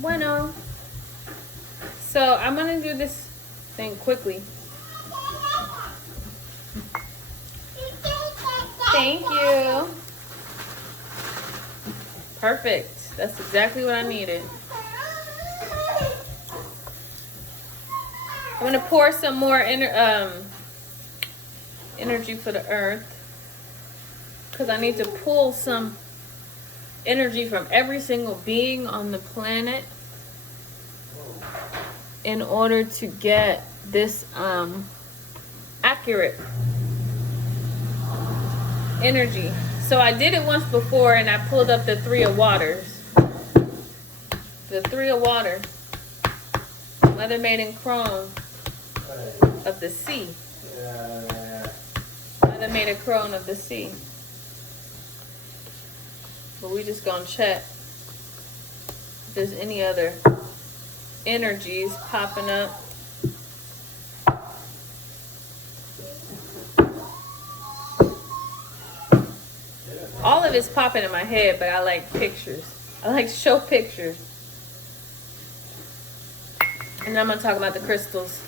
Bueno. So I'm gonna do this thing quickly. Thank you. Perfect. That's exactly what I needed. I'm gonna pour some more energy for the earth, because I need to pull some energy from every single being on the planet in order to get this accurate energy. So I did it once before and I pulled up the Three of Waters. The Three of Waters. Mother Maiden Crone of the sea. Mother Maiden Crone of the sea. But we just gonna check if there's any other energies popping up. All of it's popping in my head, but I like pictures. I like to show pictures. And I'm gonna talk about the crystals.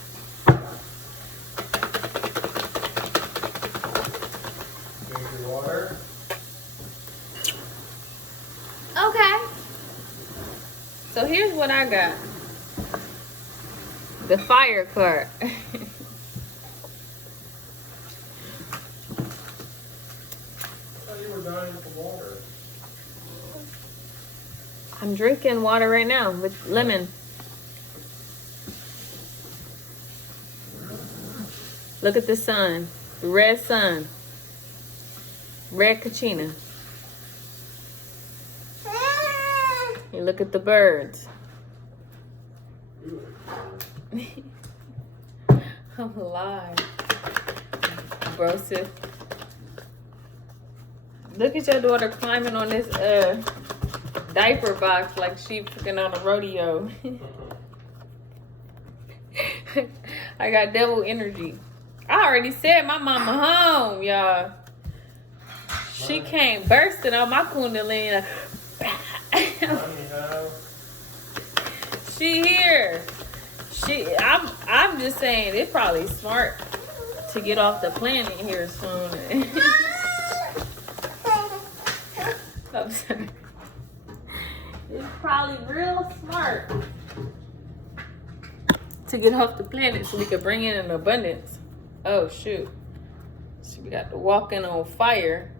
Drink your water. Okay. So here's what I got. The fire card. You were dying for water. I'm drinking water right now with lemon. Look at the sun. The red sun. Red Kachina. You look at the birds. I'm alive. Broseph. Look at your daughter climbing on this diaper box like she fucking on a rodeo. I got devil energy. I already said my mama home, y'all. She came bursting on my kundalini. She here. I'm just saying it's probably smart to get off the planet here soon. I'm sorry. It's probably real smart to get off the planet so we can bring in an abundance. Oh shoot. So we got the walking on fire.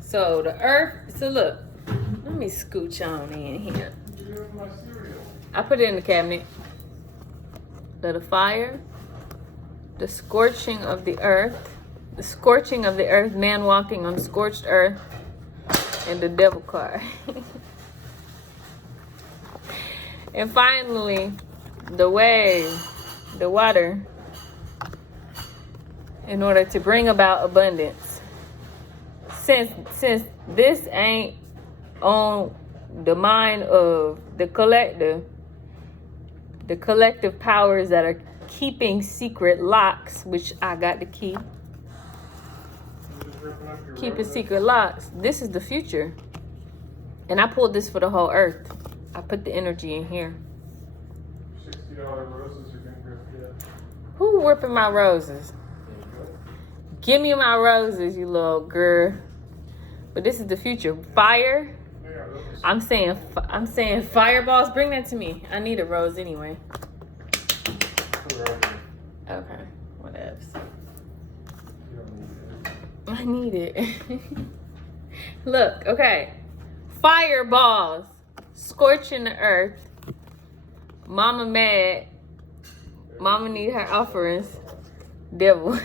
So the earth, so look, let me scooch on in here. I put it in the cabinet. The fire, the scorching of the earth, man walking on scorched earth, and the devil card. And finally, the wave, the water, in order to bring about abundance. Since this ain't on the mind of the collective powers that are keeping secret locks, which I got to keep. Keeping secret locks. This is the future. And I pulled this for the whole earth. I put the energy in here. $60 roses you can get. Who whipping my roses? Give me my roses, you little girl. But this is the future. Fire. I'm saying fireballs. Bring that to me. I need a rose anyway. Okay, whatever. I need it. Look, okay. Fireballs scorching the earth. Mama mad. Mama need her offerings. Devil.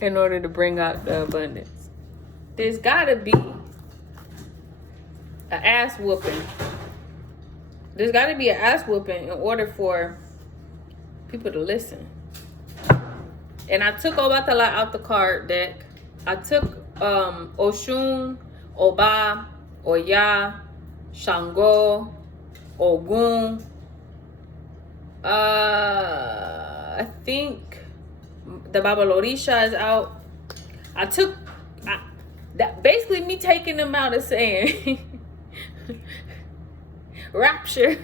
In order to bring out the abundance. There's gotta be an ass whooping. There's gotta be an ass whooping in order for people to listen. And I took Obatala out the card deck. I took Oshun, Oba, Oya, Shango, Ogun. I think the Baba Lorisha is out. That basically me taking them out is saying, rapture.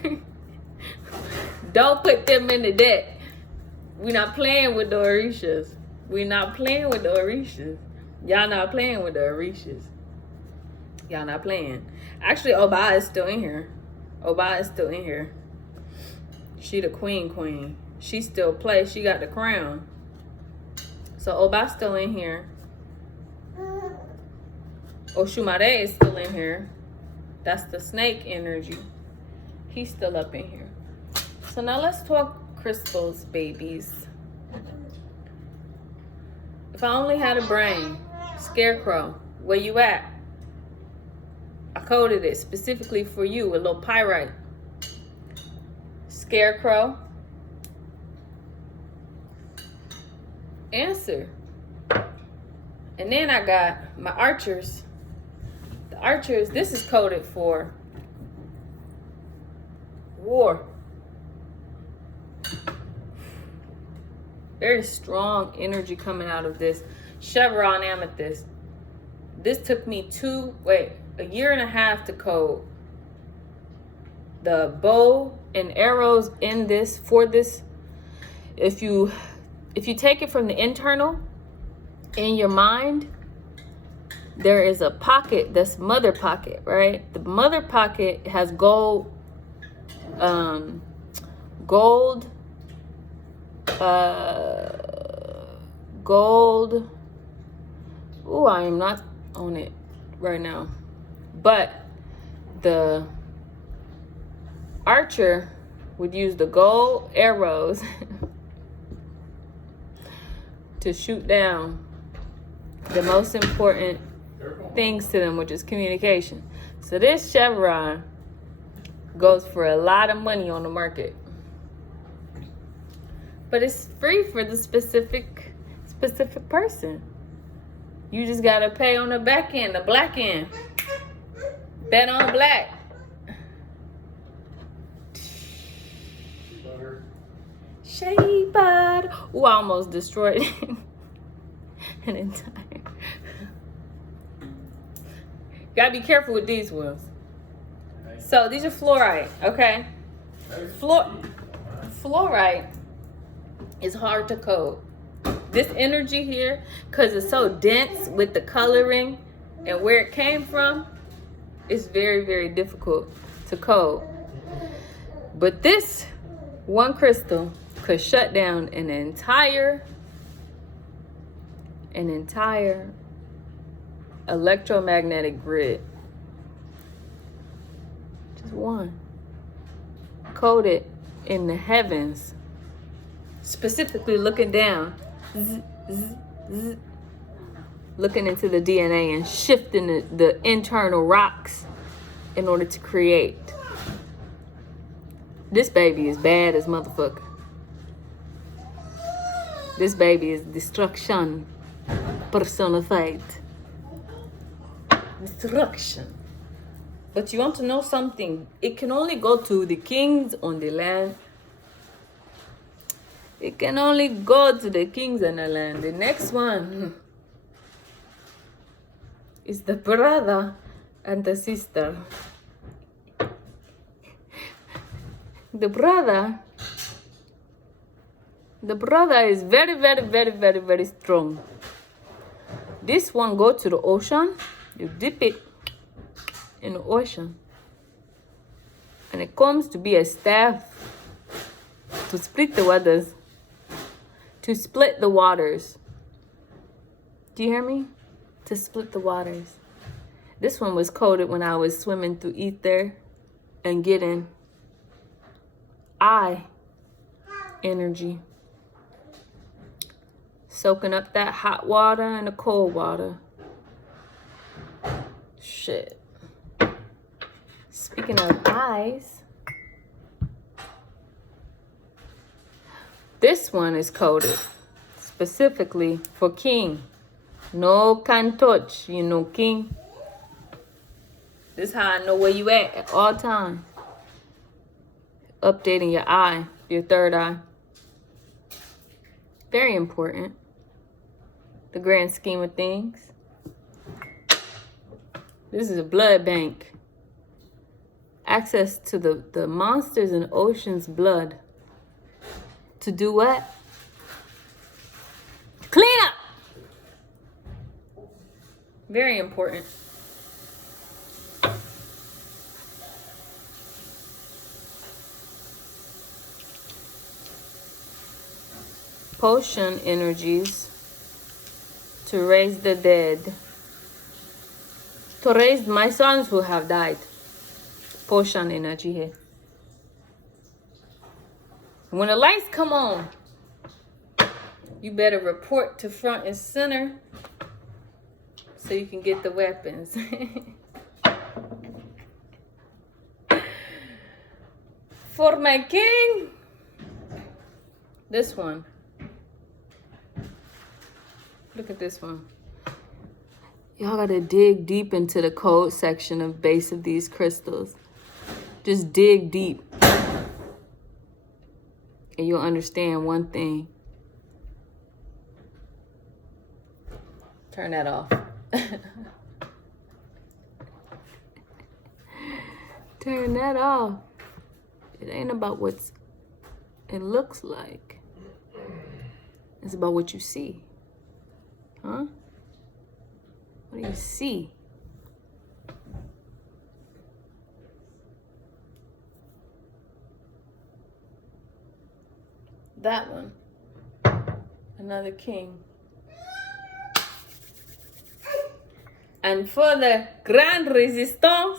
Don't put them in the deck. We're not playing with the Orishas. We're not playing with the Orishas. Y'all not playing with the Orishas. Y'all not playing. Actually, Oba is still in here. Oba is still in here. She the queen. She still plays. She got the crown. So Oba's still in here. Oshumare is still in here. That's the snake energy. He's still up in here. So now let's talk crystals, babies. If I only had a brain, Scarecrow, where you at? I coded it specifically for you, a little pyrite. Scarecrow. Answer. And then I got my archers. The archers, this is coded for war. Very strong energy coming out of this. Chevron amethyst. This took me a year and a half to code. The bow and arrows in this, for this, if you take it from the internal, in your mind, there is a pocket that's mother pocket, right? The mother pocket has gold, Ooh, I am not on it right now. But the archer would use the gold arrows to shoot down the most important things to them, which is communication. So this chevron goes for a lot of money on the market. But it's free for the specific person. You just gotta pay on the back end, the black end. Bet on black. Butter. Shea butter. Ooh, I almost destroyed an entire. Gotta be careful with these ones. So these are fluorite, okay? Fluorite is hard to code. This energy here, because it's so dense with the coloring and where it came from, it's very, very difficult to code. But this one crystal could shut down an entire electromagnetic grid. Just one. Code it in the heavens. Specifically looking down. Zzz, zzz, zzz. Looking into the DNA and shifting the internal rocks in order to create. This baby is bad as motherfucker. This baby is destruction personified. Destruction. But you want to know something? It can only go to the kings on the land. It can only go to the kings on the land. The next one is the brother and the sister. The brother is very, very, very, very, very strong. This one go to the ocean. You dip it in the ocean. And it comes to be a staff to split the waters. To split the waters. Do you hear me? To split the waters. This one was coded when I was swimming through ether and getting eye energy. Soaking up that hot water and the cold water. Shit. Speaking of eyes, this one is coded specifically for king. No can touch, you know, king. This is how I know where you at all times. Updating your eye, your third eye. Very important. The grand scheme of things. This is a blood bank. Access to the monsters in the ocean's blood. To do what? Clean up! Very important. Potion energies to raise the dead. To raise my sons who have died. Potion energy here. When the lights come on, you better report to front and center so you can get the weapons. For my king. This one. Look at this one. Y'all gotta dig deep into the code section of base of these crystals. Just dig deep. And you'll understand one thing. Turn that off. Turn that off. It ain't about what it looks like. It's about what you see. Huh? What do you see? That one. Another king. And for the Grand Resistance,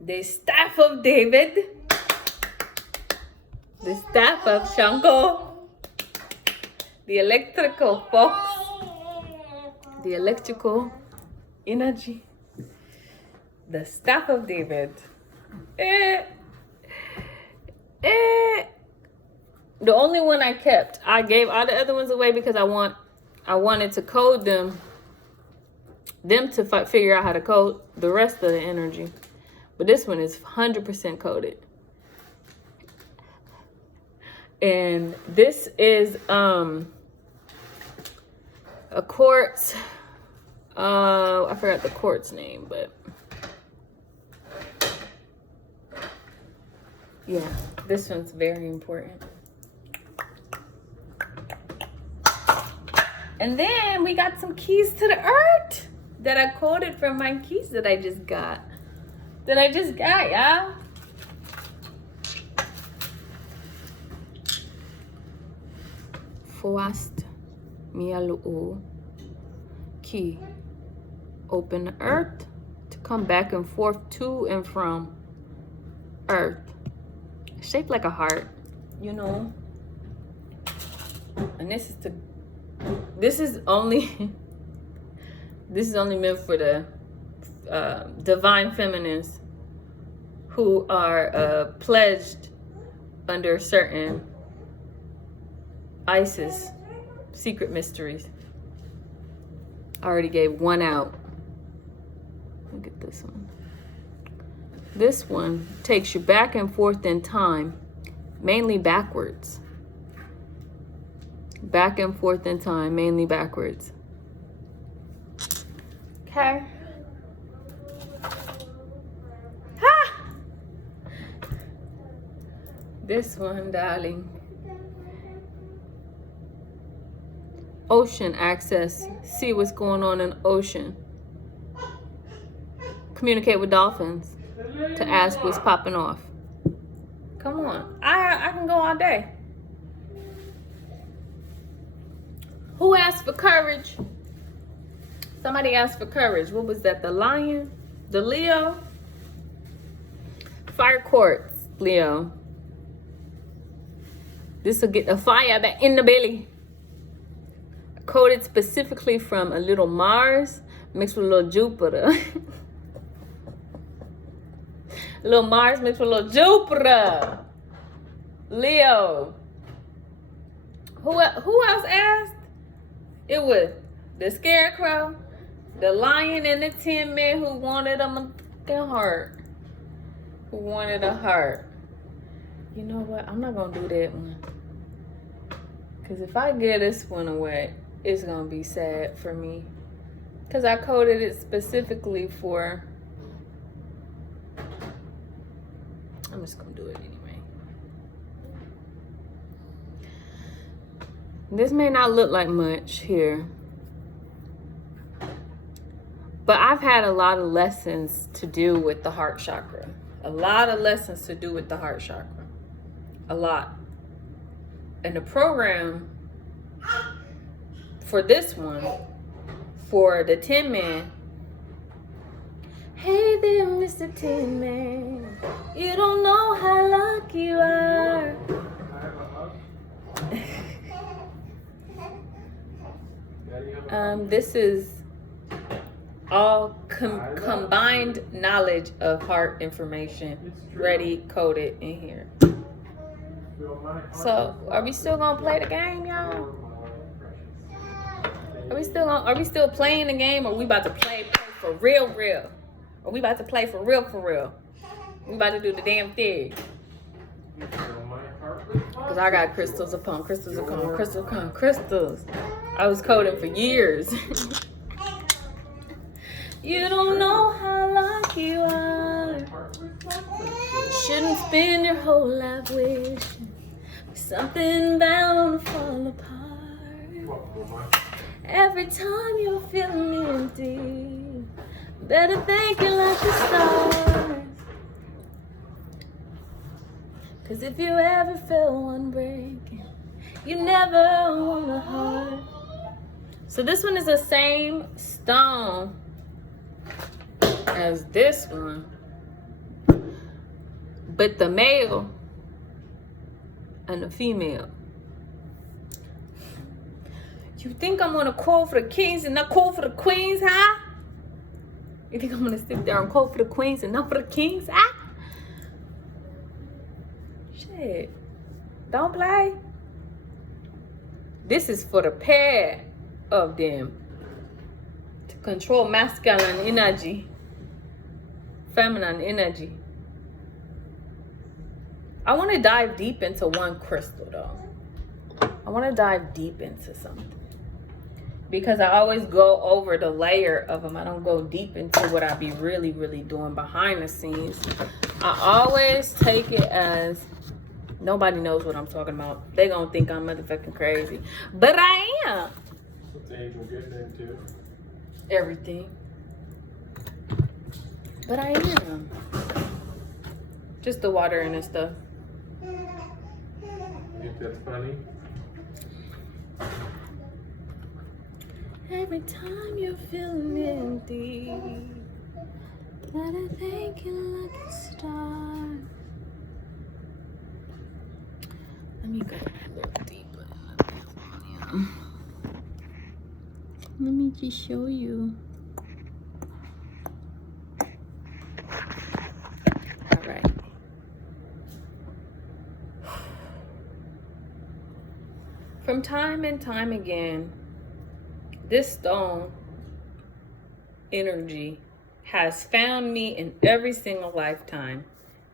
the Staff of David, the Staff of Shango, the Electrical Fox, the Electrical Energy, the Staff of David. The only one I kept, I gave all the other ones away because I wanted to code them to figure out how to code the rest of the energy. But this one is 100% coded. And this is a quartz. I forgot the quartz name, but yeah, this one's very important. And then we got some keys to the earth that I coded from my keys that I just got. Y'all. First, mialu'u key. Open the earth to come back and forth to and from earth. Shaped like a heart, you know. And this is only meant for the divine feminines who are pledged under certain ISIS secret mysteries. I already gave one out. Look at this one. This one takes you back and forth in time, mainly backwards. Back and forth in time, mainly backwards. Okay. Ha! This one, darling. Ocean access. See what's going on in the ocean. Communicate with dolphins to ask what's popping off. Come on. I can go all day. Who asked for courage? Somebody asked for courage. What was that? The lion? The Leo? Fire quartz, Leo. This will get the fire back in the belly. Coded specifically from a little Mars mixed with a little Jupiter. A little Mars mixed with a little Jupiter. Leo. Who else asked? It was the Scarecrow, the Lion, and the Tin Man who wanted a fucking heart. Who wanted a heart. You know what? I'm not going to do that one. Because if I give this one away, it's going to be sad for me. Because I coded it specifically for... I'm just going to do it anyway. This may not look like much here. But I've had a lot of lessons to do with the heart chakra. A lot of lessons to do with the heart chakra. A lot. And the program for this one, for the Tin Man. Hey there, Mr. Tin Man. You don't know how lucky you are. This is all combined knowledge of heart information, ready, coded in here. So, are we still gonna play the game, y'all? Are we still playing the game, or we about to play for real? Are we about to play for real? We about to do the damn thing. Cause I got crystals upon crystals upon crystals upon crystals. I was coding for years. You don't know how lucky you are. Shouldn't spend your whole life wishing for something bound to fall apart. Every time you're feeling empty, better thank you like the stars. Cause if you ever feel one breaking, you never want a heart. So this one is the same stone as this one, but the male and the female. You think I'm gonna call for the kings and not call for the queens, huh? You think I'm gonna sit there and call for the queens and not for the kings, huh? Shit, don't play. This is for the pair of them to control masculine energy, feminine energy. I want to dive deep into one crystal though. I want to dive deep into something because I always go over the layer of them. I don't go deep into what I be really doing behind the scenes. I always take it as nobody knows what I'm talking about. They gonna think I'm motherfucking crazy, but I am. What's the angel getting into? Everything. But I am. Just the water and the stuff. Think that's funny? Every time you're feeling empty, gotta thank you like a star. Let me go a little deeper. Let me just show you. All right. From time and time again, this stone energy has found me in every single lifetime.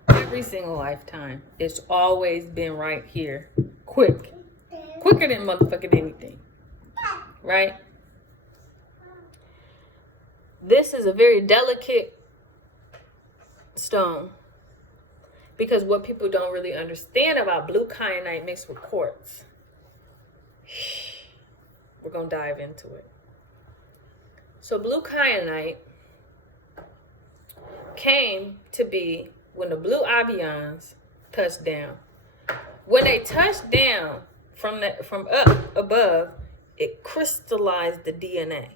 Every single lifetime. It's always been right here. Quicker than motherfucking anything. Right? This is a very delicate stone because what people don't really understand about blue kyanite mixed with quartz. We're going to dive into it. So blue kyanite came to be when the blue avions touched down. When they touched down from up above, it crystallized the DNA.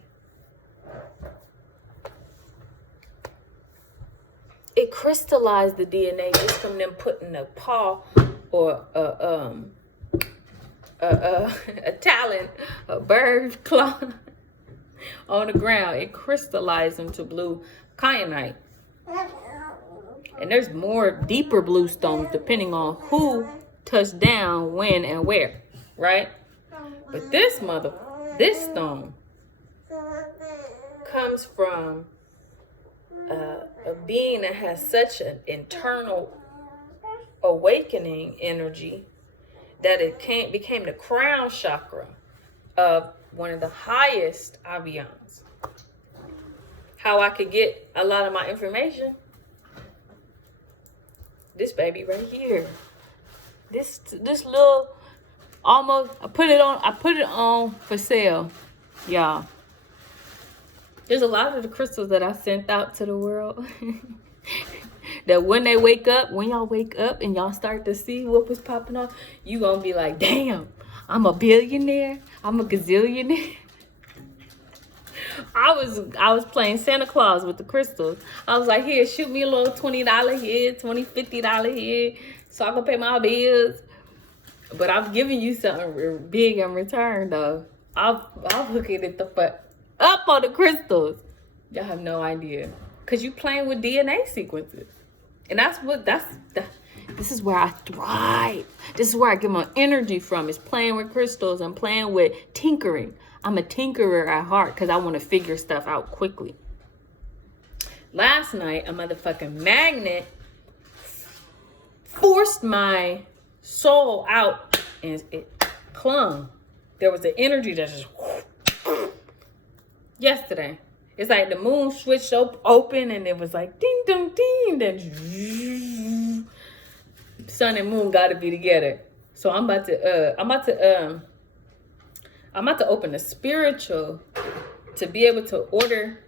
It crystallized the DNA just from them putting a paw or a talon, a bird claw on the ground. It crystallized into blue kyanite. And there's more deeper blue stones depending on who touched down, when, and where, right? But this stone comes from a being that has such an internal awakening energy that it became the crown chakra of one of the highest avians. how I could get a lot of my information. This baby right here. This little almost I put it on for sale. Y'all. There's a lot of the crystals that I sent out to the world. That when y'all wake up and y'all start to see what was popping off, you gonna be like, damn, I'm a billionaire. I'm a gazillionaire. I was playing Santa Claus with the crystals. I was like, here, shoot me a little $20 here, $50 here, so I can pay my bills. But I'm giving you something big in return, though. I'm hooking it the fuck up on the crystals. Y'all have no idea. Because you playing with DNA sequences. And this is where I thrive. This is where I get my energy from, is playing with crystals and playing with tinkering. I'm a tinkerer at heart because I want to figure stuff out quickly. Last night, a motherfucking magnet forced my soul out and it clung. There was an energy that just... Yesterday. It's like the moon switched open and it was like ding dong ding. Then sun and moon got to be together. So I'm about to open the spiritual to be able to order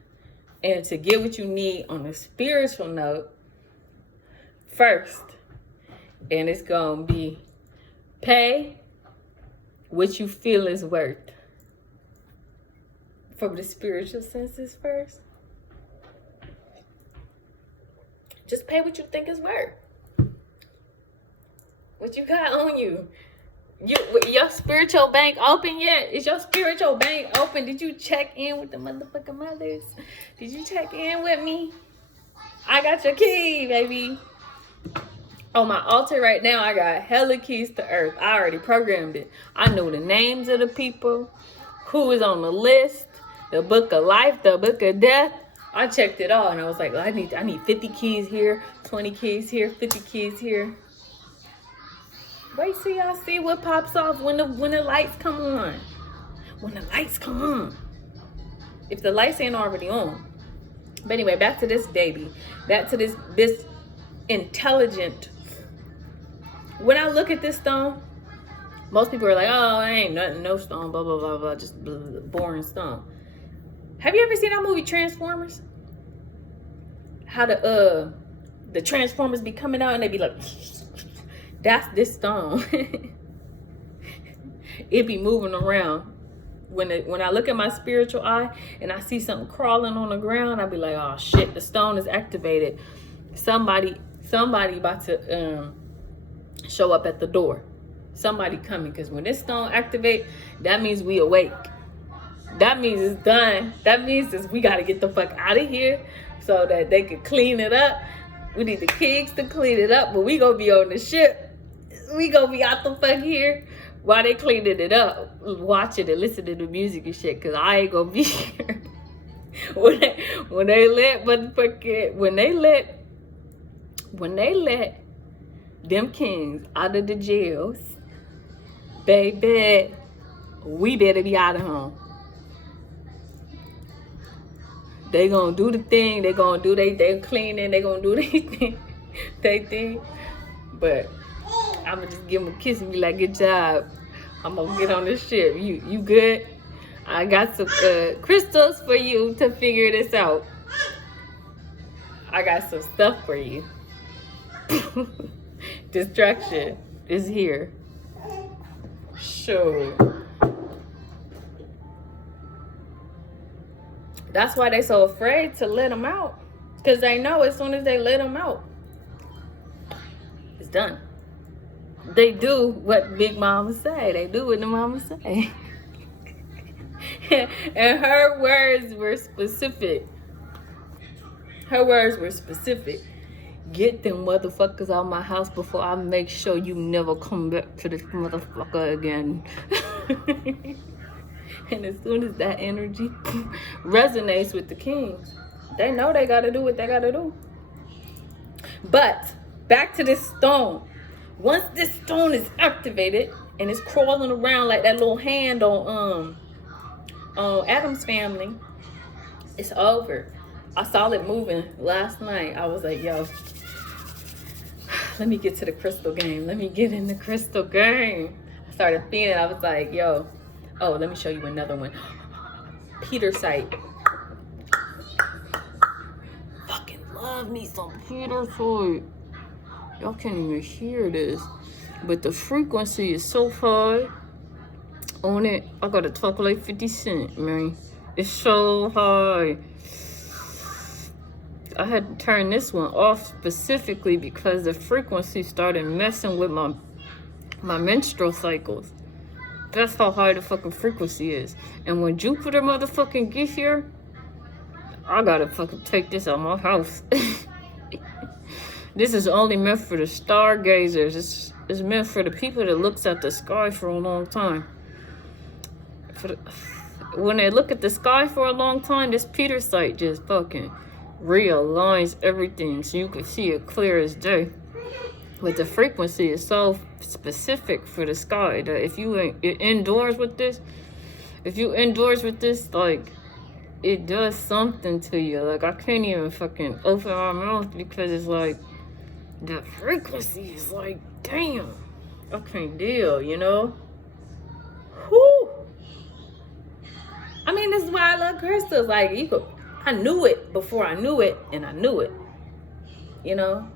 and to get what you need on a spiritual note first. And it's going to be pay what you feel is worth. From the spiritual senses first. Just pay what you think is worth. What you got on you. Your spiritual bank open yet? Is your spiritual bank open? Did you check in with the motherfucking mothers? Did you check in with me? I got your key, baby. On my altar right now, I got hella keys to earth. I already programmed it. I know the names of the people, who is on the list, the book of life, the book of death. I checked it all and I was like, I need 50 keys here, 20 keys here, 50 keys here. Wait till y'all see what pops off when the lights come on. When the lights come on. If the lights ain't already on. But anyway, back to this baby. Back to this intelligent. When I look at this stone, most people are like, oh, it ain't nothing, no stone, blah, blah, blah, blah, just boring stone. Have you ever seen that movie Transformers? How the Transformers be coming out and they be like, that's this stone. It be moving around. When I look at my spiritual eye and I see something crawling on the ground, I be like, oh shit, the stone is activated. Somebody about to show up at the door. Somebody coming, because when this stone activate, that means we awake. That means it's done. That means we got to get the fuck out of here so that they can clean it up. We need the kids to clean it up, but we gonna be on the ship. We gonna be out the fuck here while they cleaning it up, watching and listening to music and shit, because I ain't gonna be here. when they let them kings out of the jails, baby, we better be out of home. They gonna do the thing. They gonna do they cleaning. They gonna do they thing. But I'm gonna just give them a kiss and be like, good job. I'm gonna get on this ship. You good? I got some crystals for you to figure this out. I got some stuff for you. Distraction is here. Sure. That's why they so afraid to let them out. Because they know as soon as they let them out, it's done. They do what Big Mama say. They do what the mama say. And her words were specific. Her words were specific. Get them motherfuckers out of my house before I make sure you never come back to this motherfucker again. And as soon as that energy resonates with the kings, they know they gotta do what they gotta do. But back to this stone. Once this stone is activated and it's crawling around like that little hand on Adam's Family, it's over. I saw it moving last night. I was like, yo, let me get to the crystal game. Let me get in the crystal game. I started feeling. I was like, yo, oh, let me show you another one. Petersite. Fucking love me some Petersite. Y'all can't even hear this, but the frequency is so high on it. I gotta talk like 50 Cent, man. It's so high. I had to turn this one off specifically because the frequency started messing with my menstrual cycles. That's how high the fucking frequency is. And when Jupiter motherfucking get here, I gotta fucking take this out my house. This is only meant for the stargazers. It's meant for the people that looks at the sky for a long time. When they look at the sky for a long time, this Petersite just fucking realigns everything so you can see it clear as day. But the frequency is so specific for the sky that if you ain't indoors with this, like, it does something to you. Like, I can't even fucking open my mouth because it's like, the frequency is like, damn, I can't deal, you know? Whew. I mean, this is why I love crystals. Like, I knew it before I knew it, and I knew it, you know?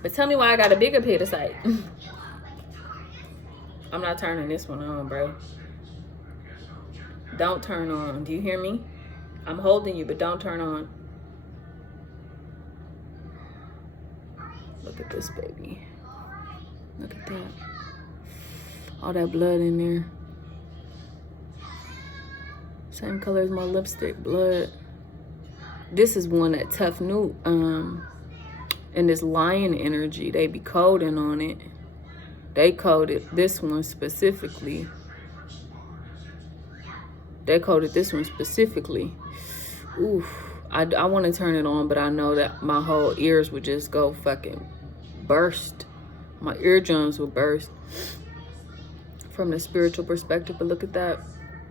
But tell me why I got a bigger Petersite. I'm not turning this one on, bro. Don't turn on. Do you hear me? I'm holding you, but don't turn on. Look at this, baby. Look at that. All that blood in there. Same color as my lipstick, blood. This is one that Tough Newt, and this lion energy, they be coding on it. They coded this one specifically. Oof. I want to turn it on, but I know that my whole ears would just go fucking burst. My eardrums would burst from the spiritual perspective. But look at that.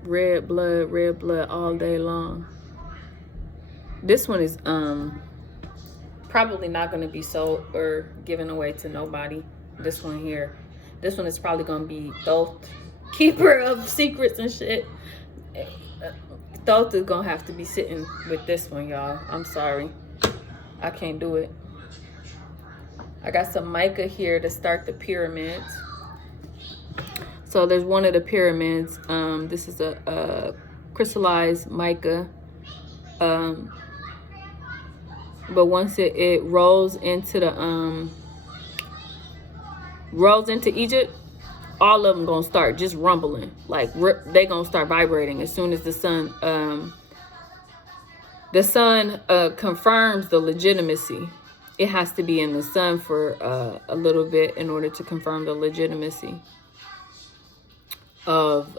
Red blood all day long. This one is probably not going to be sold or given away to nobody. This one here. This one is probably going to be Thoth, keeper of secrets and shit. Thoth is going to have to be sitting with this one, y'all. I'm sorry. I can't do it. I got some mica here to start the pyramids. So there's one of the pyramids. This is a crystallized mica. But once it rolls into Egypt, all of them gonna start just rumbling. Like they gonna start vibrating as soon as the sun confirms the legitimacy. It has to be in the sun for a little bit in order to confirm the legitimacy of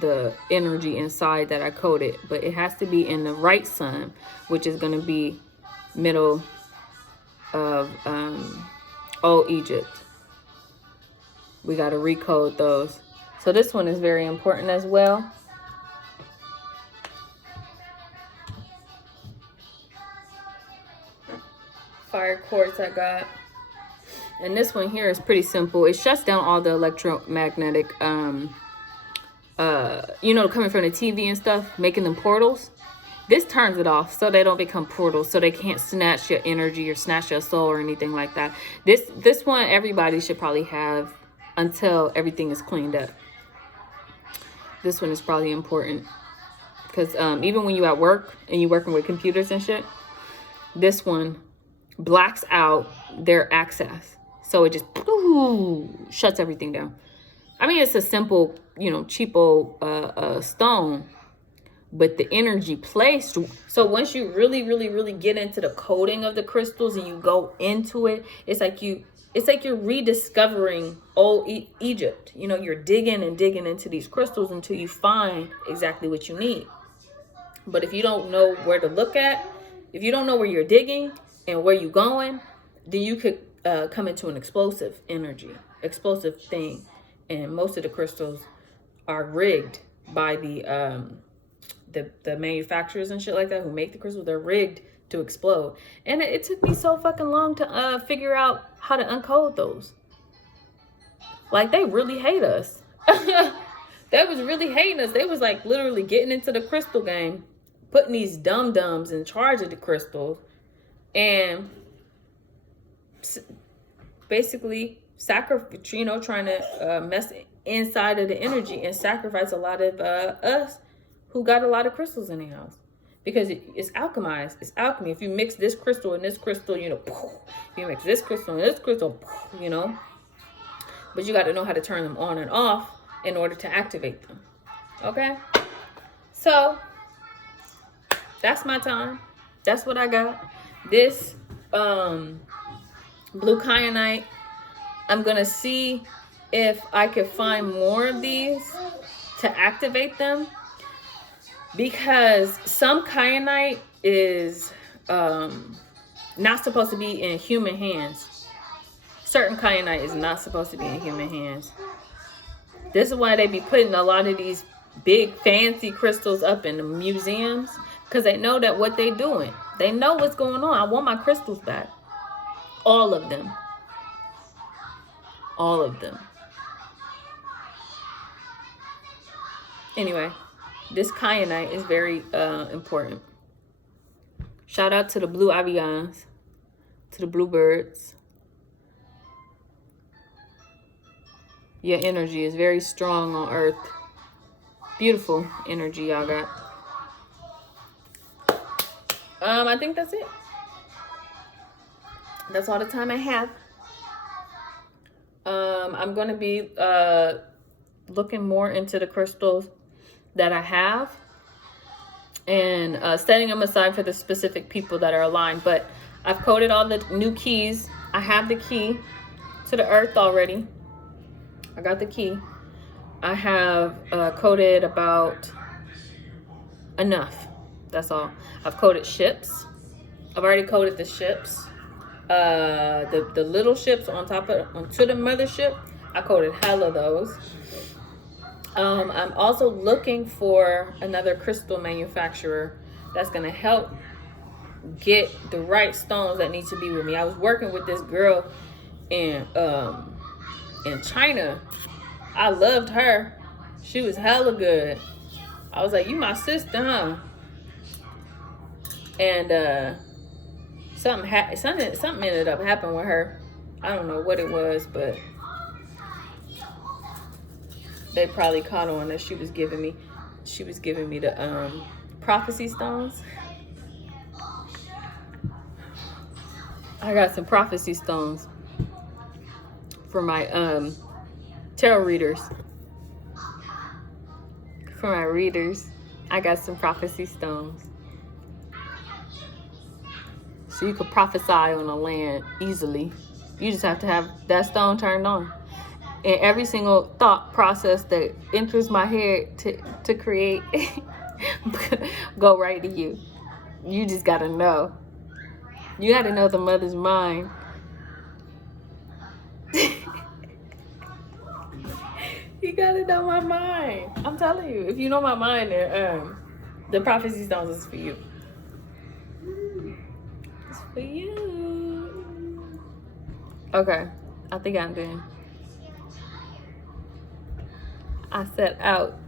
the energy inside that I coded. But it has to be in the right sun, which is going to be middle of Old Egypt. We got to recode those. So this one is very important as well. Fire quartz I got. And this one here is pretty simple. It shuts down all the electromagnetic, coming from the TV and stuff, making them portals. This turns it off so they don't become portals, so they can't snatch your energy or snatch your soul or anything like that. This one everybody should probably have until everything is cleaned up. This one is probably important because even when you're at work and you're working with computers and shit, this one blacks out their access. So it just shuts everything down. I mean, it's a simple, cheapo stone, but the energy placed. So once you really, really, really get into the coding of the crystals and you go into it, it's like you're rediscovering old Egypt. You're digging and digging into these crystals until you find exactly what you need. But if you don't know where to look at, if you don't know where you're digging and where you're going, then you could come into an explosive energy, explosive thing. And most of the crystals are rigged by the the manufacturers and shit like that who make the crystals, they're rigged to explode. And it took me so fucking long to figure out how to uncode those. Like, they really hate us. They was really hating us. They was like literally getting into the crystal game, putting these dum-dums in charge of the crystals, and basically trying to mess inside of the energy and sacrifice a lot of us who got a lot of crystals in the house. Because it's alchemized. It's alchemy. If you mix this crystal and this crystal, you know, you mix this crystal and this crystal, you know. But you got to know how to turn them on and off in order to activate them. Okay? So, that's my time. That's what I got. This blue kyanite, I'm going to see if I can find more of these to activate them. Because some kyanite is not supposed to be in human hands. Certain kyanite is not supposed to be in human hands. This is why they be putting a lot of these big fancy crystals up in the museums. Because they know that what they doing. They know what's going on. I want my crystals back. All of them. All of them. Anyway. This kyanite is very important. Shout out to the blue avians, to the bluebirds. Your energy is very strong on Earth. Beautiful energy y'all got. I think that's it. That's all the time I have. I'm gonna be looking more into the crystals that I have and setting them aside for the specific people that are aligned. But I've coded all the new keys. I have the key to the earth already. I got the key. I have coded about enough. That's all. I've coded ships. I've already coded the ships. The little ships onto the mothership. I coded hell of those. I'm also looking for another crystal manufacturer that's going to help get the right stones that need to be with me. I was working with this girl in China. I loved her. She was hella good. I was like, you my sister, huh? And something ended up happening with her. I don't know what it was, but they probably caught on that she was giving me the prophecy stones. I got some prophecy stones for my tarot readers. For my readers, I got some prophecy stones. So you could prophesy on a land easily. You just have to have that stone turned on. And every single thought process that enters my head to create go right to you. You just gotta know. You gotta know the mother's mind. You gotta know my mind. I'm telling you, if you know my mind, the prophecy stones is for you. It's for you. Okay, I think I'm done. I set out